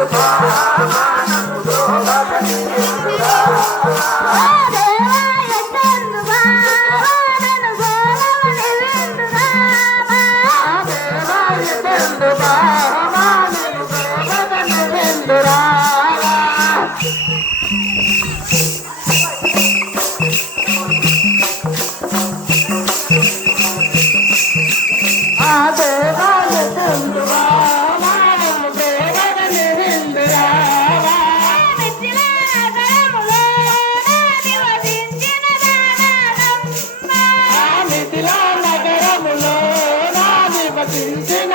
Ah!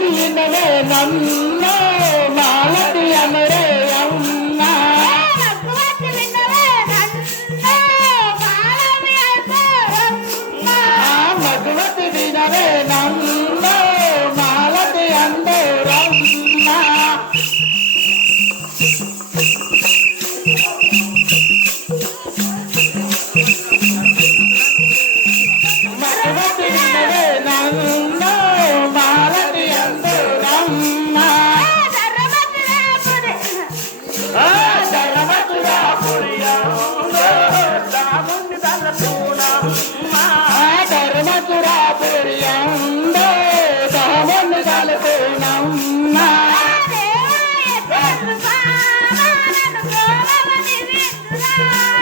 నన్ను మాలతి అనరే అమ్మ. మగవతి వినరే నన్ను. Yeah.